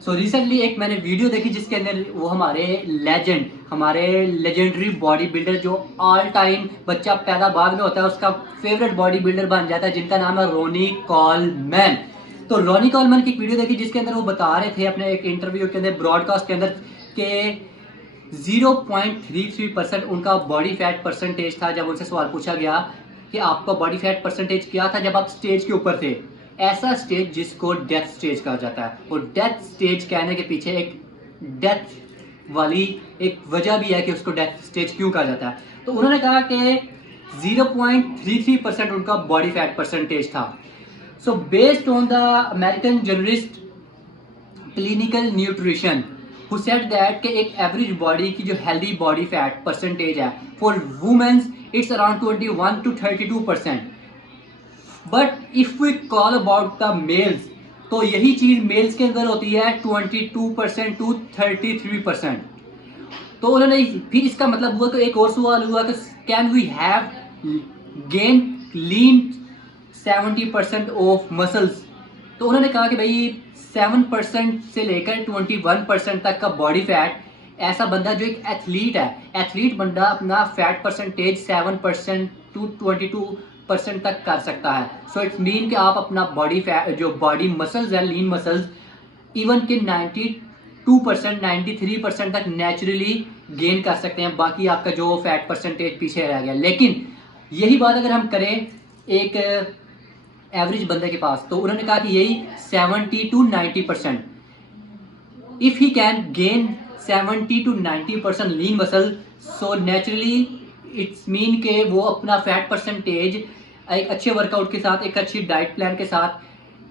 So recently एक मैंने video देखी जिसके अंदर वो हमारे लेजेंडरी बॉडी बिल्डर जो ऑल टाइम बच्चा पैदा बाद में होता है उसका फेवरेट बॉडी बिल्डर बन जाता है, जिनका नाम है रोनी कॉलमैन। तो रोनी कॉलमैन की एक वीडियो देखी जिसके अंदर वो बता रहे थे अपने एक इंटरव्यू के अंदर, ब्रॉडकास्ट के अंदर, के 0.33% उनका बॉडी फैट परसेंटेज था। जब उनसे सवाल पूछा गया कि आपका बॉडी फैट परसेंटेज क्या था जब आप स्टेज के ऊपर थे, ऐसा स्टेज जिसको डेथ स्टेज कहा जाता है, और डेथ स्टेज कहने के पीछे एक डेथ वाली एक वजह भी है कि उसको डेथ स्टेज क्यों कहा जाता है। तो उन्होंने कहा कि 0.33% उनका बॉडी फैट परसेंटेज था। So based on the American journalist clinical nutrition who said that कि एक एवरेज बॉडी की जो हेल्दी बॉडी फैट परसेंटेज है for womens it's around 21 to 32%, but if we call about the males तो यही चीज mails के अंदर होती है 22% to 33%। तो उन्होंने फिर इसका मतलब हुआ कि एक और सवाल हुआ कि can we have gain lean 70% of muscles. तो उन्होंने कहा कि भाई 7% से लेकर 21% तक का बॉडी फैट, ऐसा बंदा जो एक एथलीट है, एथलीट बंदा अपना फैट परसेंटेज 7% to 22% तक कर सकता है। सो इट्स मीन कि आप अपना बॉडी फैट जो बॉडी मसल्स है, लीन मसल्स, इवन के 92% 93% तक नेचुरली गेन कर सकते हैं, बाकी आपका जो फैट परसेंटेज पीछे रह गया। लेकिन यही बात अगर हम करें एक एवरेज बंदे के पास, तो उन्होंने कहा कि यही 70 to 90%। If he can gain 70 to 90% lean muscle, so naturally it's mean के वो अपना फैट परसेंटेज एक अच्छे वर्कआउट के साथ, एक अच्छी डाइट प्लान के साथ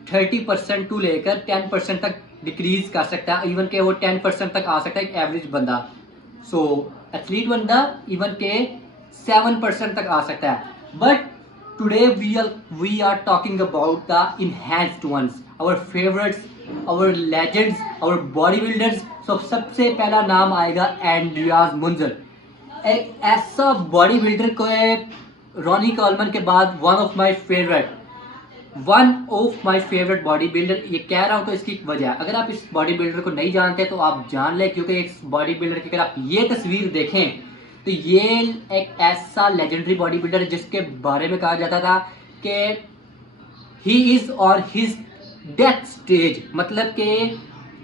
30% टू लेकर 10% तक डिक्रीज कर सकता है, इवन के वो 10% तक आ सकता है एक एवरेज बंदा। सो एथलीट बंदा इवन के 7% तक आ सकता है। But today we are talking about the enhanced ones, our favorites, our legends, our bodybuilders। so सबसे पहला नाम आएगा एंड्रियास मुंजर, एक ऐसा बॉडी बिल्डर को रोनी कॉलमैन के बाद one of my favourite body builder. ये कह रहा हूँ तो इसकी वजह, अगर आप इस बॉडी बिल्डर को नहीं जानते तो आप जान लें, क्योंकि इस बॉडी बिल्डर की अगर आप ये तस्वीर देखें तो ये एक ऐसा लेजेंडरी बॉडी बिल्डर है जिसके बारे में कहा जाता था कि he is on his death stage, मतलब कि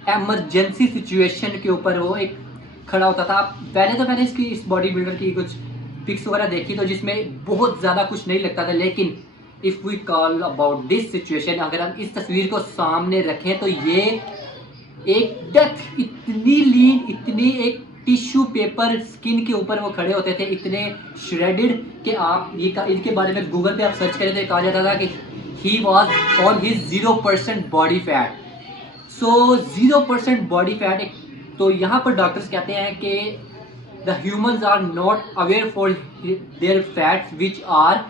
एमरजेंसी सिचुएशन के ऊपर वो एक खड़ा होता था। पहले तो मैंने इस बॉडी बिल्डर की कुछ पिक्स वगैरह देखी तो जिसमें बहुत ज़्यादा कुछ नहीं लगता था, लेकिन if we call about this situation, अगर हम इस तस्वीर को सामने रखें तो ये एक डेथ, इतनी लीन, इतनी एक टिश्यू पेपर स्किन के ऊपर वो खड़े होते थे, इतने श्रेडेड कि आप ये इनके बारे में गूगल पे आप सर्च करें तो कहा जाता था कि he was on his 0% body fat. So 0% body fat. तो यहाँ पर डॉक्टर्स कहते हैं कि the humans are not aware for their fats which are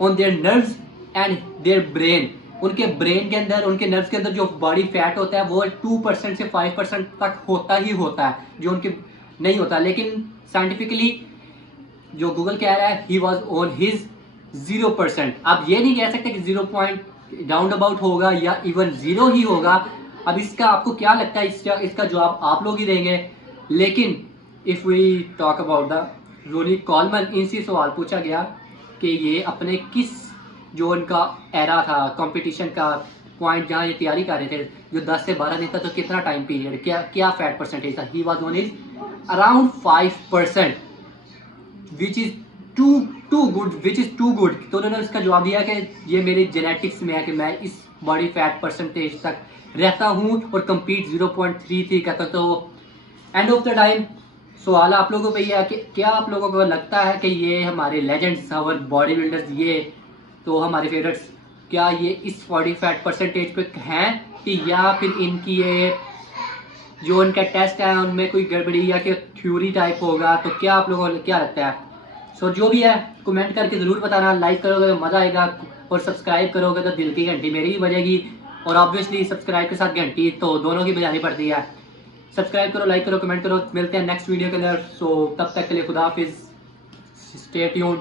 on their nerves and their brain. उनके ब्रेन के अंदर, उनके नर्व्स के अंदर जो बॉडी फैट होता है वो 2% से 5% तक होता ही होता है, जो उनके नहीं होता। लेकिन साइंटिफिकली जो गूगल कह रहा है ही वॉज ऑन हिज 0%। आप ये नहीं कह सकते कि 0 राउंड अबाउट होगा या इवन 0 ही होगा। अब इसका आपको क्या लगता है, इसका जवाब आप लोग ही देंगे। लेकिन if we talk about the Ronnie Coleman, इनसे सवाल पूछा गया कि ये अपने किस जो उनका एरा था कंपटीशन का पॉइंट जहाँ ये तैयारी कर रहे थे, जो 10 से 12 दिन तक, तो कितना टाइम पीरियड, क्या फैट परसेंटेज था, he was on is around 5%, which is too good. तो उन्होंने उसका जवाब दिया कि ये मेरे जेनेटिक्स में है कि मैं इस बॉडी फैट परसेंटेज तक रहता हूँ और कम्पीट 0.33 करता। तो एंड ऑफ द टाइम सवाल आप लोगों पे ये है कि क्या आप लोगों को लगता है कि ये हमारे लेजेंड्स, हमारे बॉडी बिल्डर्स, ये तो हमारे फेवरेट्स, क्या ये इस बॉडी फैट परसेंटेज पे हैं कि या फिर इनकी ये जो इनका टेस्ट है उनमें कोई गड़बड़ी या कि थ्योरी टाइप होगा। तो क्या आप लोगों को क्या लगता है? सो जो भी है कमेंट करके ज़रूर बताना। लाइक करोगे तो मज़ा आएगा, और सब्सक्राइब करोगे तो दिल की घंटी मेरी भी बजेगी, और ऑब्वियसली सब्सक्राइब के साथ घंटी तो दोनों की बजानी पड़ती है। सब्सक्राइब करो, लाइक करो, कमेंट करो। मिलते हैं नेक्स्ट वीडियो के अंदर। सो तब तक के लिए खुदा हाफिज़, स्टे ट्यून्ड।